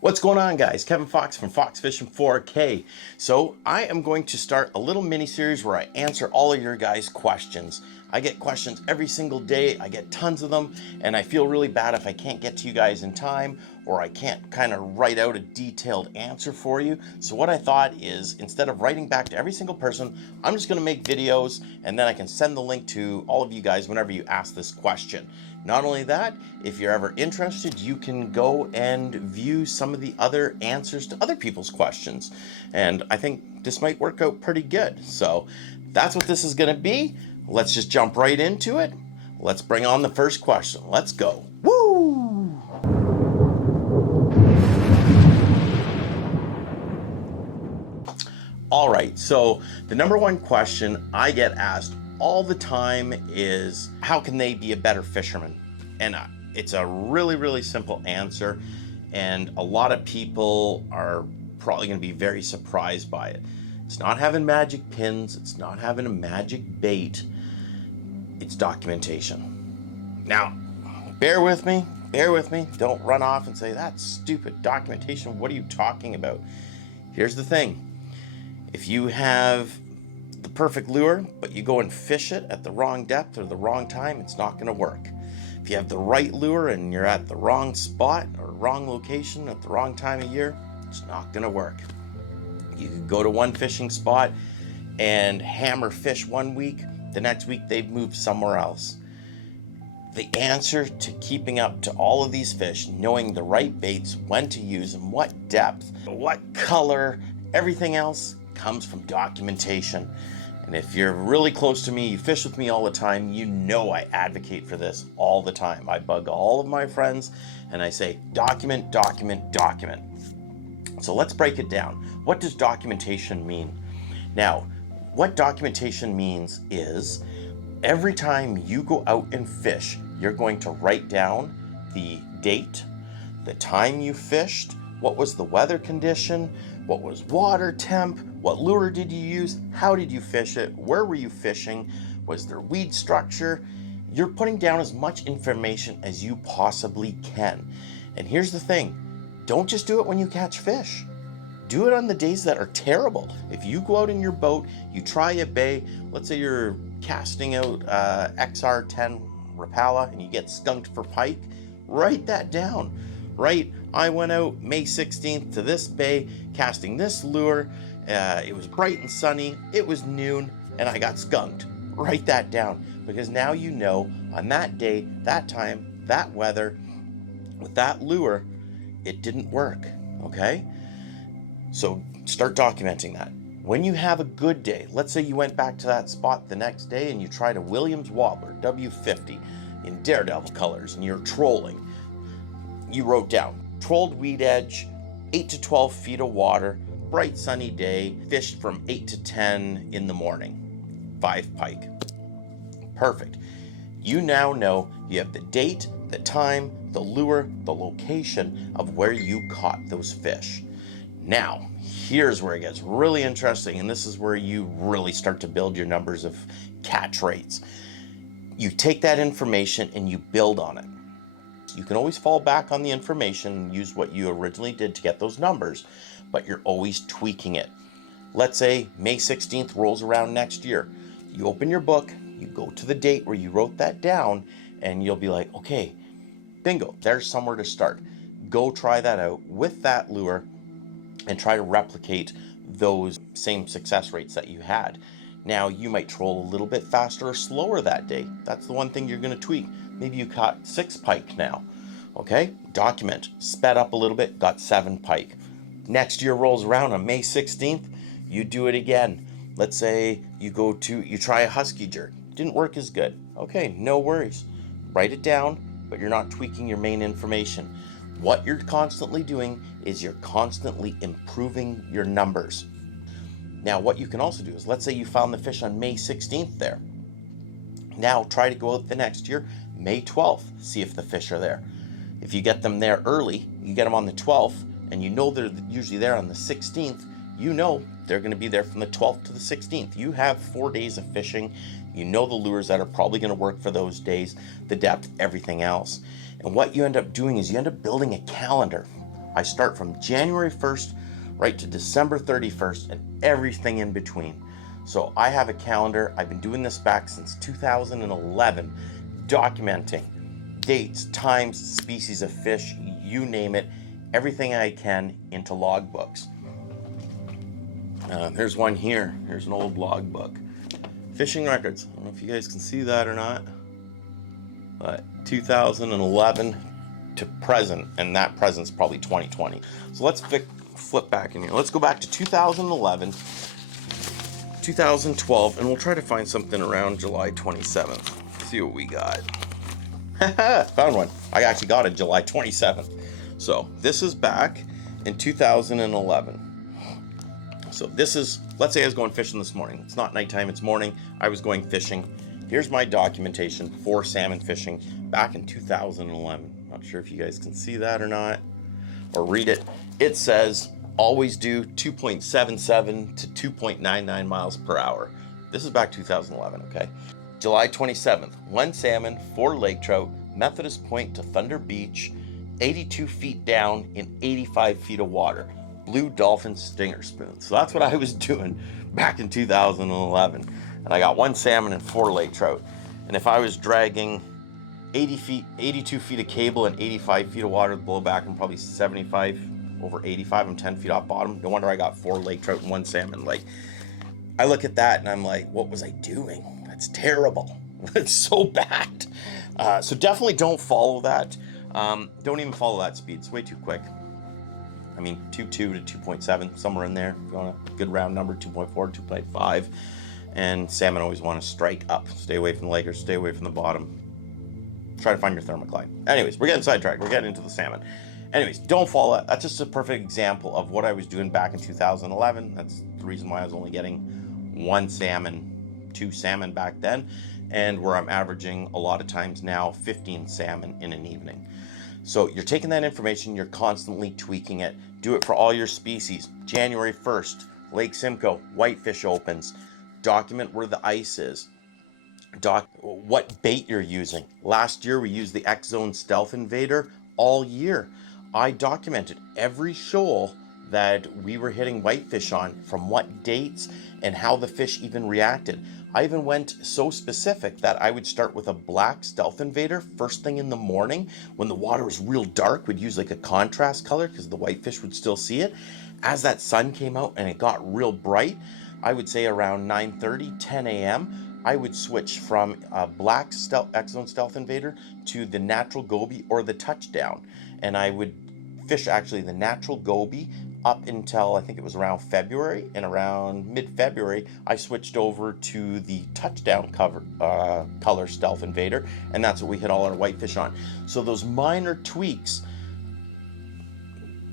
What's going on, guys? Kevin Fox from Fox Fishing 4K. So I am going to start a little mini series where I answer all of your guys' questions. I get questions every single day. I get tons of them, and I feel really bad if I can't get to you guys in time or I can't kind of write out a detailed answer for you. So what I thought is, instead of writing back to every single person, I'm just going to make videos and then I can send the link to all of you guys whenever you ask this question. Not only that, if you're ever interested, you can go and view some of the other answers to other people's questions. And I think this might work out pretty good. So that's what this is going to be. Let's just jump right into it. Let's bring on the first question. Let's go. Woo! All right, so the number one question I get asked all the time is, how can they be a better fisherman? And it's a really simple answer, and a lot of people are probably going to be very surprised by it. It's not having magic pins, it's not having a magic bait, it's documentation. Now, bear with me, don't run off and say, that's stupid, documentation, what are you talking about? Here's the thing. If you have the perfect lure, but you go and fish it at the wrong depth or the wrong time, it's not going to work. If you have the right lure and you're at the wrong spot or wrong location at the wrong time of year, it's not going to work. You could go to one fishing spot and hammer fish one week, the next week they've moved somewhere else. The answer to keeping up to all of these fish, knowing the right baits, when to use them, what depth, what color, everything else comes from documentation. And if you're really close to me, you fish with me all the time, you know I advocate for this all the time. I bug all of my friends and I say, document, document, document. So let's break it down. What does documentation mean? Now, what documentation means is every time you go out and fish, you're going to write down the date, the time you fished, what was the weather condition, what was water temp, what lure did you use, how did you fish it, where were you fishing, was there weed structure? You're putting down as much information as you possibly can. And here's the thing, don't just do it when you catch fish. Do it on the days that are terrible. If you go out in your boat, you try a bay, let's say you're casting out XR10 Rapala and you get skunked for pike, write that down. Right, I went out May 16th to this bay, casting this lure. It was bright and sunny, it was noon, and I got skunked. Write that down, because now you know on that day, that time, that weather, with that lure, it didn't work, okay? So start documenting that. When you have a good day, let's say you went back to that spot the next day and you tried a Williams Wobbler W50 in Daredevil colors and you're trolling. You wrote down, trolled weed edge, 8 to 12 feet of water, bright sunny day, fished from 8 to 10 in the morning, 5 pike. Perfect. You now know you have the date, the time, the lure, the location of where you caught those fish. Now, here's where it gets really interesting, and this is where you really start to build your numbers of catch rates. You take that information and you build on it. You can always fall back on the information and use what you originally did to get those numbers, but you're always tweaking it. Let's say May 16th rolls around next year. You open your book, you go to the date where you wrote that down, and you'll be like, okay, bingo, there's somewhere to start. Go try that out with that lure and try to replicate those same success rates that you had. Now, you might troll a little bit faster or slower that day. That's the one thing you're going to tweak. Maybe you caught 6 pike now. Okay, document, sped up a little bit, got 7 pike. Next year rolls around on May 16th, you do it again. Let's say you try a husky jerk. Didn't work as good. Okay, no worries. Write it down, but you're not tweaking your main information. What you're constantly doing is you're constantly improving your numbers. Now, what you can also do is, let's say you found the fish on May 16th there. Now try to go out the next year, May 12th, see if the fish are there. If you get them there early, you get them on the 12th, and you know they're usually there on the 16th, you know they're going to be there from the 12th to the 16th. You have 4 days of fishing. You know the lures that are probably going to work for those days, the depth, everything else. And what you end up doing is you end up building a calendar. I start from January 1st right to December 31st and everything in between. So I have a calendar. I've been doing this back since 2011, documenting dates, times, species of fish, you name it, everything I can into logbooks. There's one here. Here's an old logbook. Fishing records. I don't know if you guys can see that or not, but 2011 to present, and that present's probably 2020. So let's flip back in here. Let's go back to 2011, 2012, and we'll try to find something around July 27th. See what we got. Found one. I actually got it July 27th. So this is back in 2011. So this is, let's say I was going fishing this morning. It's not nighttime, it's morning. I was going fishing. Here's my documentation for salmon fishing back in 2011. Not sure if you guys can see that or not, or read it. It says always do 2.77 to 2.99 miles per hour. This is back 2011, okay? July 27th, 1 salmon, 4 lake trout, Methodist Point to Thunder Beach, 82 feet down in 85 feet of water. Blue dolphin stinger spoon. So that's what I was doing back in 2011. And I got 1 salmon and 4 lake trout. And if I was dragging 82 feet of cable and 85 feet of water, the blowback, I'm probably 75 over 85. I'm 10 feet off bottom. No wonder I got 4 lake trout and 1 salmon. Like, I look at that and I'm like, what was I doing? That's terrible. It's so bad. So definitely don't follow that. Don't even follow that speed. It's way too quick. I mean, 2.2 to 2.7, somewhere in there. If you want a good round number, 2.4, 2.5. And salmon always want to strike up. Stay away from the lake or stay away from the bottom. Try to find your thermocline. Anyways, we're getting sidetracked. We're getting into the salmon. Anyways, don't follow that. That's just a perfect example of what I was doing back in 2011. That's the reason why I was only getting 1 salmon, 2 salmon back then, and where I'm averaging a lot of times now 15 salmon in an evening. So you're taking that information, you're constantly tweaking it. Do it for all your species. January 1st, Lake Simcoe, whitefish opens. Document where the ice is. What bait you're using. Last year we used the X-Zone Stealth Invader all year. I documented every shoal that we were hitting whitefish on, from what dates and how the fish even reacted. I even went so specific that I would start with a black Stealth Invader first thing in the morning when the water was real dark. We'd use like a contrast color because the whitefish would still see it. As that sun came out and it got real bright, I would say around 9:30, 10 a.m., I would switch from a black X-Zone Stealth Invader to the natural goby or the touchdown. And I would fish actually the natural goby up until I think it was around February, and around mid-February I switched over to the touchdown color Stealth Invader, and that's what we hit all our whitefish on. So those minor tweaks,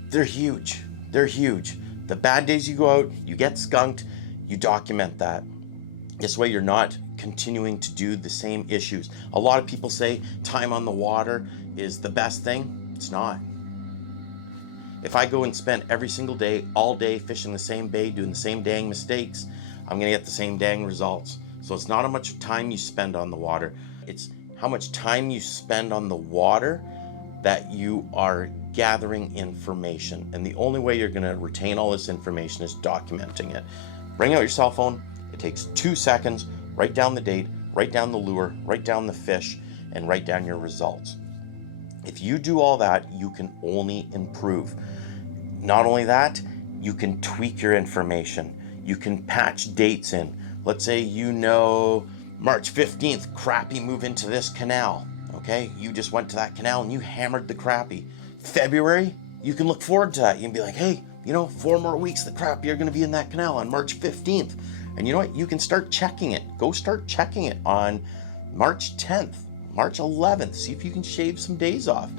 they're huge. They're huge. The bad days you go out, you get skunked, you document that. This way you're not continuing to do the same issues. A lot of people say time on the water is the best thing. It's not. If I go and spend every single day, all day, fishing the same bay, doing the same dang mistakes, I'm gonna get the same dang results. So it's not how much time you spend on the water, it's how much time you spend on the water that you are gathering information. And the only way you're gonna retain all this information is documenting it. Bring out your cell phone, it takes 2 seconds, write down the date, write down the lure, write down the fish, and write down your results. If you do all that, you can only improve. Not only that, you can tweak your information. You can patch dates in. Let's say you know March 15th, crappie move into this canal. Okay, you just went to that canal and you hammered the crappie. February, you can look forward to that. You can be like, hey, 4 more weeks, the crappie are gonna be in that canal on March 15th. And you know what? You can start checking it. Go start checking it on March 10th. March 11th, see if you can shave some days off.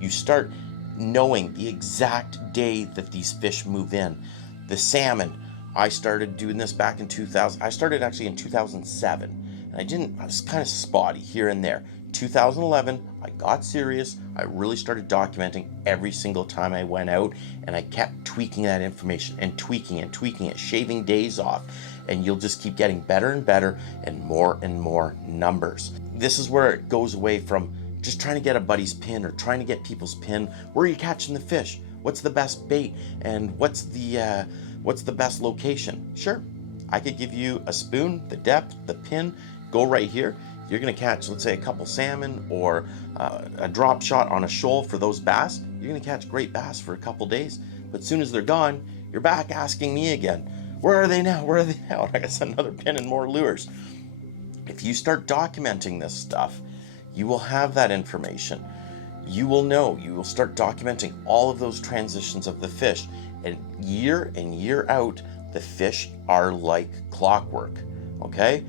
You start knowing the exact day that these fish move in. The salmon, I started doing this back in 2000. I started actually in 2007. And I was kind of spotty here and there. 2011, I got serious. I really started documenting every single time I went out, and I kept tweaking that information and tweaking it, shaving days off. And you'll just keep getting better and better and more numbers. This is where it goes away from just trying to get a buddy's pin or trying to get people's pin. Where are you catching the fish? what's the best bait, and what's the best location. Sure, I could give you a spoon, the depth, the pin, go right here. You're gonna catch, let's say, a couple salmon or a drop shot on a shoal for those bass. You're gonna catch great bass for a couple days, but as soon as they're gone, you're back asking me again, where are they now? Where are they now? And I got another pin and more lures. If you start documenting this stuff, you will have that information. You will know, you will start documenting all of those transitions of the fish. And year out, the fish are like clockwork, okay?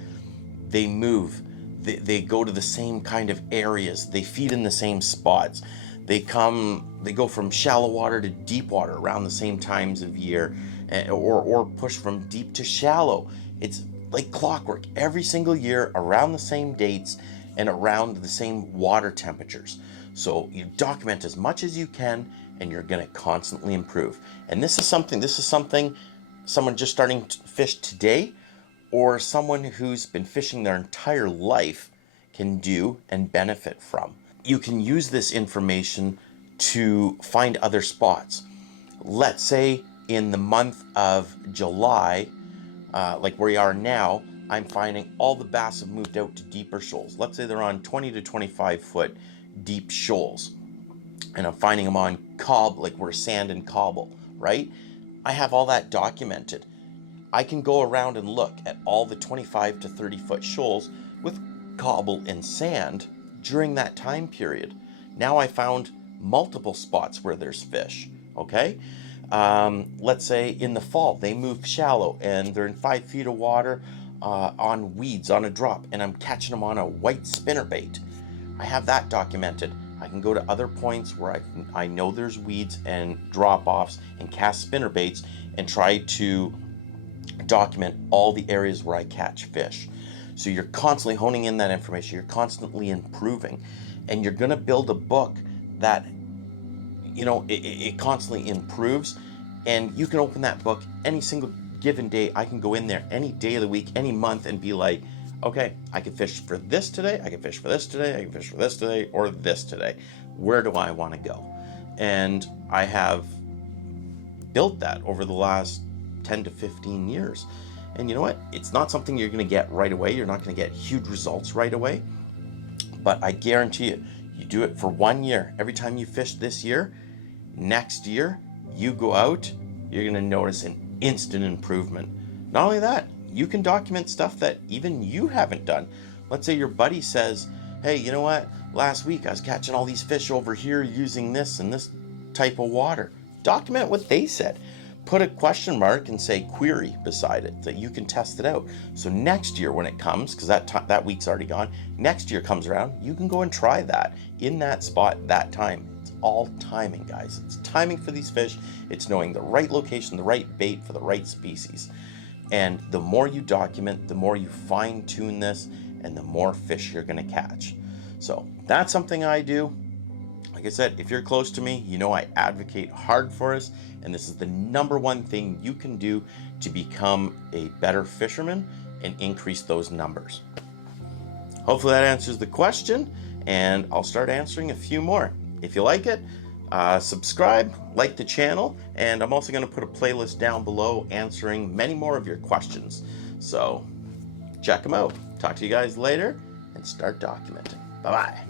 They move, they go to the same kind of areas, they feed in the same spots. They go from shallow water to deep water around the same times of year, or push from deep to shallow. It's like clockwork every single year around the same dates and around the same water temperatures. So you document as much as you can, and you're going to constantly improve. And this is something someone just starting to fish today, or someone who's been fishing their entire life can do and benefit from. You can use this information to find other spots. Let's say in the month of July, like where we are now, I'm finding all the bass have moved out to deeper shoals. Let's say they're on 20 to 25 foot deep shoals, and I'm finding them on like where sand and cobble, right? I have all that documented. I can go around and look at all the 25 to 30 foot shoals with cobble and sand during that time period. Now I found multiple spots where there's fish, okay? Let's say in the fall, they move shallow and they're in 5 feet of water on weeds, on a drop, and I'm catching them on a white spinnerbait. I have that documented. I can go to other points where I know there's weeds and drop-offs and cast spinnerbaits and try to document all the areas where I catch fish. So you're constantly honing in that information, you're constantly improving, and you're gonna build a book that, it constantly improves, and you can open that book any single given day. I can go in there any day of the week, any month, and be like, okay, I can fish for this today, I can fish for this today, I can fish for this today, or this today. Where do I want to go? And I have built that over the last 10 to 15 years. And you know what? It's not something you're going to get right away. You're not going to get huge results right away. But I guarantee you do it for 1 year. Every time you fish this year, next year, you go out, you're going to notice an instant improvement. Not only that, you can document stuff that even you haven't done. Let's say your buddy says, hey, you know what? Last week I was catching all these fish over here using this and this type of water. Document what they said. Put a question mark and say query beside it so you can test it out. So next year when it comes, because that week's already gone, next year comes around, you can go and try that in that spot that time. It's all timing, guys. It's timing for these fish. It's knowing the right location, the right bait for the right species. And the more you document, the more you fine tune this, and the more fish you're going to catch. So that's something I do. Like I said, if you're close to me, you know I advocate hard for us, and this is the #1 thing you can do to become a better fisherman and increase those numbers. Hopefully that answers the question, and I'll start answering a few more. If you like it, subscribe, like the channel, and I'm also going to put a playlist down below answering many more of your questions. So check them out. Talk to you guys later, and start documenting. Bye-bye.